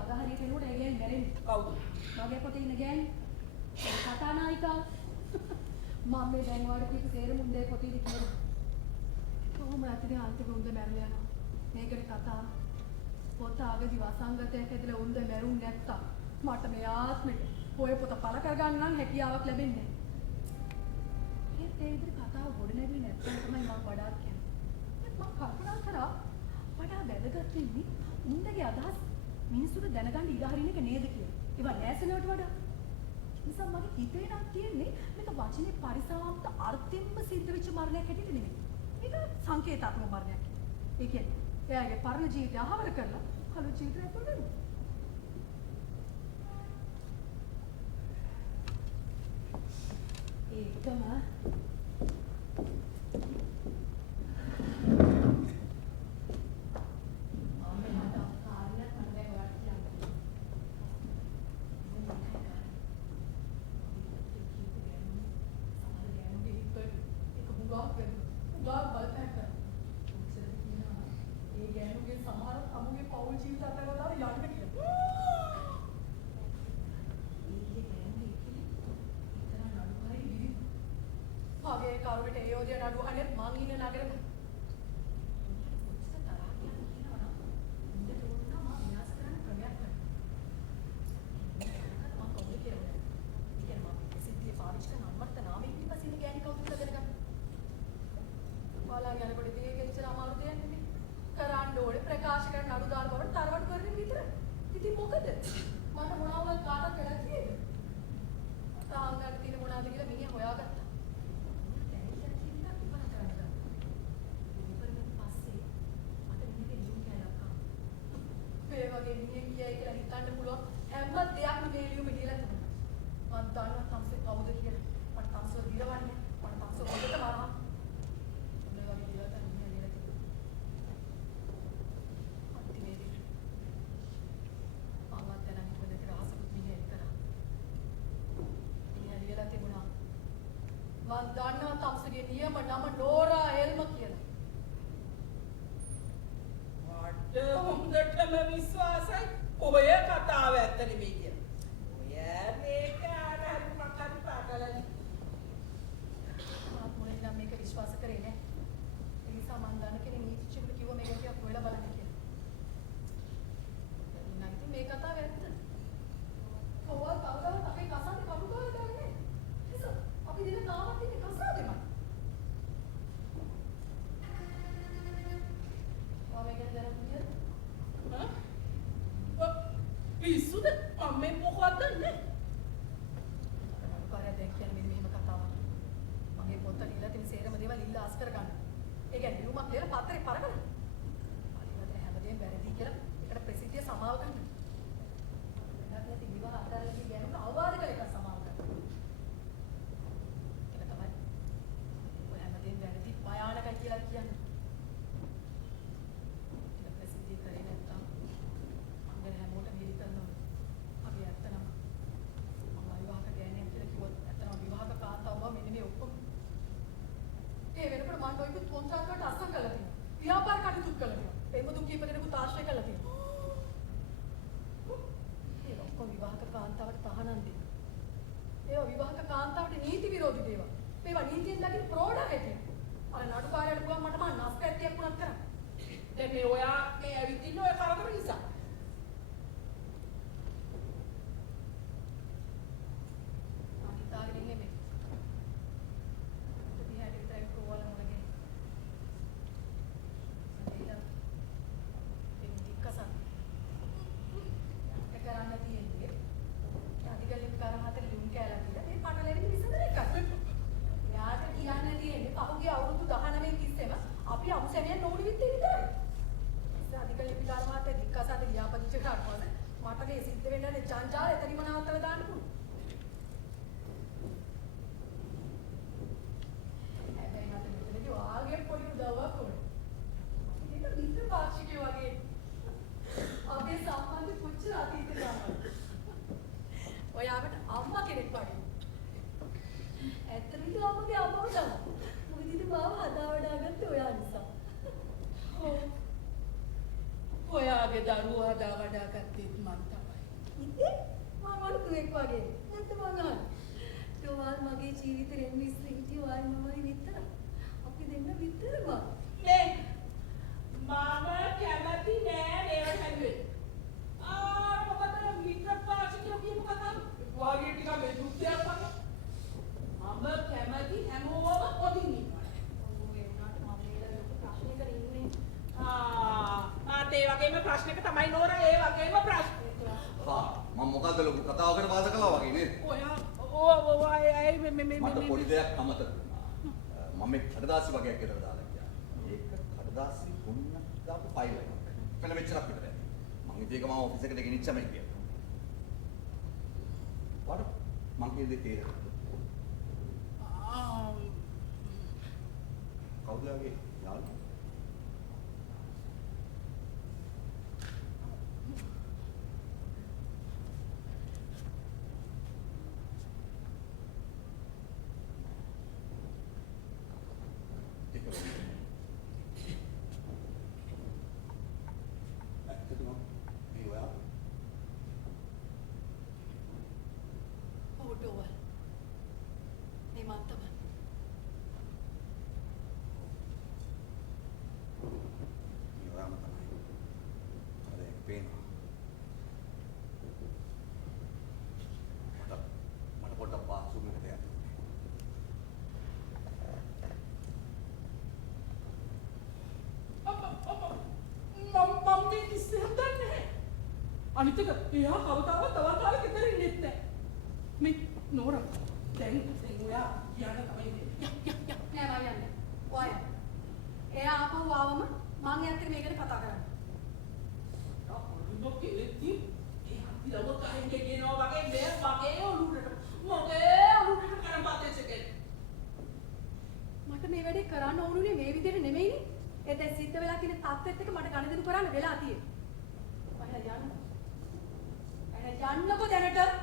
අගහරියට එනකොට ඒ ගෑන් මැරෙන්නේ. කවුද? මගේ පොතේ ඉන්න ගෑන්. කතානායිකාව. මම මේ දැන් වාඩි කිව්ව සේරම උන්දේ පොතේ කියලා. කොහොම ඇතිද අන්තිම උන්ද මැරලා යනවා. මේකට කතා. පොත ආගදී වසංගතයක් ඇදලා උන්ද මැරුන් නැත්තා. මට මේ ආත්මෙට ඔය පොත පළ කරගන්න නම් හැකියාවක් ලැබෙන්නේ නැහැ. ඒත් ඒ විදිහට කතාව ගොඩ නැගුවේ නැත්නම් තමයි මම වඩාත් කියන්නේ. මම කල්පනා කරා වඩා වැදගත් වෙන්නේ උන්දගේ අදහස් මිනිස්සුන්ට දැනගන්න ඉඩ හරින එක නේද කියලා. ඒවා නැසනවට වඩා. නිසා මගේ හිතේ නම් තියෙන්නේ මේක වචනේ පරිසාම්ත අර්ථයෙන්ම සිද්ධ වෙච්ච මරණයක් හැටියට නෙමෙයි. මේක සංකේතාත්මක මරණයක්. ඒ කියන්නේ එයාගේ පරණ ජීවිතය අහවර කරලා අලුත් ජීවිතයක් ඇතුළු වෙනවා. ඒකම නියම නම නෝරා එල්ම කියලා. මට හොඳටම විශ්වාසයි ඔය කතාව ඇත්ත නෙමෙයි කියලා. ඔය මේක ආරහරි මකන් පාටලනි. මාත් මොලෙන් නම් මේක විශ්වාස කරේ නෑ. ඒ නිසා මං දන්න කෙනෙක් නීතිචිකට කිව්වා මේක ටිකක් හොයලා බලන්න කියලා. නැත්නම් මේ කතාව ඇත්ත. කොහොමද කවදාවත් අපේ කසාදේ කඩු ගාලා දාන්නේ? නිසා අපි දින තාමත් ඉන්නේ කසාදේමයි. පිස්සුද? මම මේ මොකක්ද දන්නේ? අර දැන් කියන්නේ මෙන්න මෙහෙම කතාවක්. මගේ පොත ලියලා තියෙන සේරම දේවල් ඉල්ල ආස් කරගන්න. ඒ කියන්නේ නිරුමක් ලියලා පත්‍රේ පරගන්න. අනිවාර්යයෙන් හැමදේම වැරදි කියලා ඒකට ප්‍රසිද්ධිය සමාව ගන්න. වෙනත් නැති විවාහ අතරදී ගැනුන අවවාද කළ එක සමාව ගන්න. ඒක තමයි. ඔය හැමදේම වැරදි භයානකයි කියලා කියන්නේ. මේ ඔයා මේ ඇවිත් ඉන්න ඔය කරදර නිසා. අනිතාගෙන ඉන්නේ මේ. දිහාට විතරයි කොවල මොනගේ. සදේලා. එන්දිකසන්. කරන්න තියෙන්නේ. අධිකලින් කරහතර ලියුම් කෑලා කියලා මේ පටලැවිලි විසඳන එකක්. යාට කියන්න තියෙන්නේ පහුගිය අවුරුදු 19 තිස්සේම අපි අමුසැමියන් නෝඩි විත්තේ විතරයි. අධිකලින් කරහතර දික්කසන් ලියාපදිච්ච කාර්යවල මට මේ සිද්ධ වෙන්නේ ජංජාල එතනින්ම නවත්තලා දාන්න පුළුවන්. හැබැයි මට මෙතනදී වාගේ පොඩි උදව්වක් ඕනේ. මේක මිත්‍ර පාක්ෂිකයෝ වගේ. අපේ සම්බන්ධ කොච්චර අතීතද ඔයාවට අම්මා කෙනෙක් වගේ. ඇත්තටම අම්මගේ අම්මව තමයි. මොකද ඉතින් මාව හදා වඩාගත්තේ ඔයා නිසා. ඔයාගේ දරුවෝ හදාගන්න බාඩාගත්තෙත් මං තමයි. ඉතින් මම අලුතෙක් වගේ නැත්නම් මං අහන්නේ. තෝවල් මගේ ජීවිතේ එන්න ඉස්සෙ හිටිය ඔයයි මමයි විතර. අපි දෙන්න විතරම. නේ මම කැමති නෑ ඒවට හැදුවේ. මොකද මිත්‍ර පාසිකෝ කියපු කතාව වාගේ ටික මේ දුක්ඛයක් වගේ. මම කැමති හැමෝම පොදින් ඉන්නවා. ඔව් ඒ වුණාට මම මේලා ලොකු ප්‍රශ්නයකට ඉන්නේ. ආත් ඒ වගේම ප්‍රශ්නක තමයි නෝරා ඒ වගේම ප්‍රශ්න. මම මොකද්ද ලොකු කතාවකට වාද කළා වගේ නේද? ඔයා අය මට පොඩි දෙයක් අමතක වුණා. මම මේ කඩදාසි වගේක් ගෙදර දාලා ගියා. ඒක කඩදාසි ගොන්න දාපු ෆයිල් එකක්. මෙන්න මෙච්චරක් විතරයි. මම ඉතින් ඒක මම ඔෆිස් එකට ගෙනිච්චමයි කියලා. වඩ මං කියන දේ තේරෙනවද? කවුද යාගේ යාළුවා? ඔව් මේ මම තමයි. ඉවරම තමයි. අර ඒක පේනවා. මට පොඩ්ඩක් බාත්රූම් එකට යන්න. මම මේ කිස්සෙ හදන්නේ. අනිත් එක එයා කවදාවත් තවත් කාලෙක ඉඳලා ඉන්නෙත් නෑ. මේ නෝරා දැන් ඔයා කියන්න තමයි නෑ මම යන්නේ. ඔය. එයා ආපහු ආවම මං එයාත් එක්ක මේකට කතා කරන්න. මොකෙද්දි ඒ හත්ති ලව කහින්ගේ කියනවා වගේ මේ වගේ ඔලුවට කරපතේ චෙකේ. මට මේ වැඩේ කරන්න ඕනුනේ මේ විදිහට නෙමෙයිනේ. ඒ දැන් සිද්ධ වෙලා තියෙන තත්ත්වෙත් එක්ක මට ගණදෙනු කරන්න වෙලා තියෙන්නේ. ඔයාලා යන්න. එහේ යන්නකෝ දැනට.